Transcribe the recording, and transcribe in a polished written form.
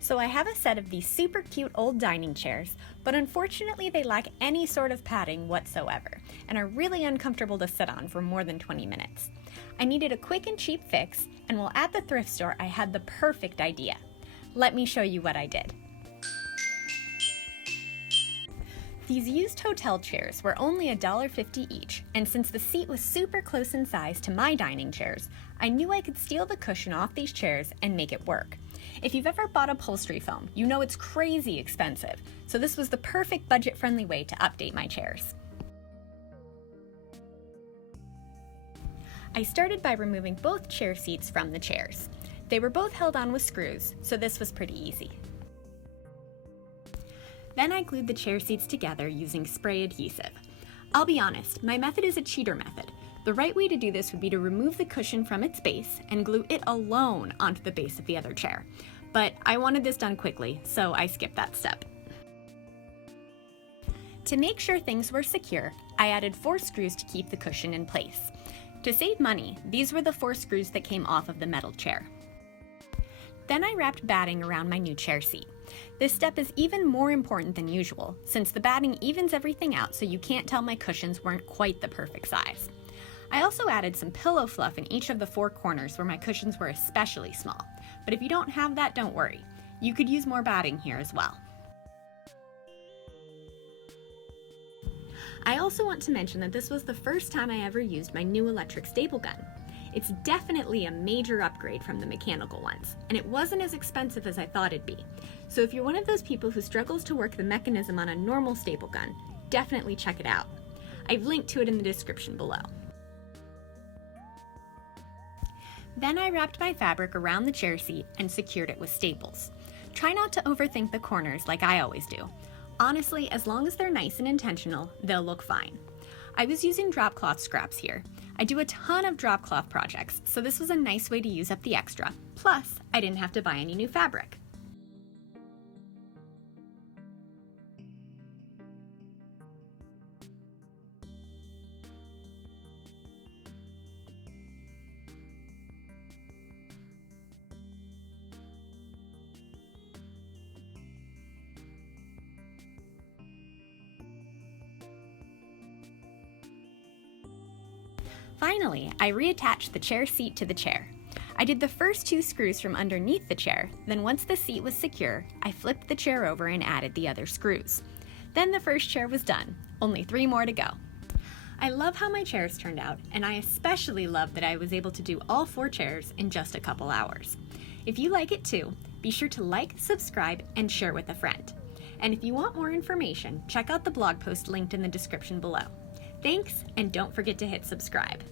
So I have a set of these super cute old dining chairs, but unfortunately they lack any sort of padding whatsoever and are really uncomfortable to sit on for more than 20 minutes. I needed a quick and cheap fix, and while at the thrift store I had the perfect idea. Let me show you what I did. These used hotel chairs were only $1.50 each, and since the seat was super close in size to my dining chairs, I knew I could steal the cushion off these chairs and make it work. If you've ever bought upholstery foam, you know it's crazy expensive, so this was the perfect budget-friendly way to update my chairs. I started by removing both chair seats from the chairs. They were both held on with screws, so this was pretty easy. Then I glued the chair seats together using spray adhesive. I'll be honest, my method is a cheater method. The right way to do this would be to remove the cushion from its base and glue it alone onto the base of the other chair. But I wanted this done quickly, so I skipped that step. To make sure things were secure, I added 4 screws to keep the cushion in place. To save money, these were the 4 screws that came off of the metal chair. Then I wrapped batting around my new chair seat. This step is even more important than usual, since the batting evens everything out so you can't tell my cushions weren't quite the perfect size. I also added some pillow fluff in each of the 4 corners where my cushions were especially small, but if you don't have that, don't worry. You could use more batting here as well. I also want to mention that this was the first time I ever used my new electric staple gun. It's definitely a major upgrade from the mechanical ones, and it wasn't as expensive as I thought it'd be. So if you're one of those people who struggles to work the mechanism on a normal staple gun, definitely check it out. I've linked to it in the description below. Then I wrapped my fabric around the chair seat and secured it with staples. Try not to overthink the corners like I always do. Honestly, as long as they're nice and intentional, they'll look fine. I was using drop cloth scraps here. I do a ton of drop cloth projects, so this was a nice way to use up the extra. Plus, I didn't have to buy any new fabric. Finally, I reattached the chair seat to the chair. I did the first 2 screws from underneath the chair, then once the seat was secure, I flipped the chair over and added the other screws. Then the first chair was done, only 3 more to go. I love how my chairs turned out, and I especially love that I was able to do all 4 chairs in just a couple hours. If you like it too, be sure to like, subscribe, and share with a friend. And if you want more information, check out the blog post linked in the description below. Thanks, and don't forget to hit subscribe.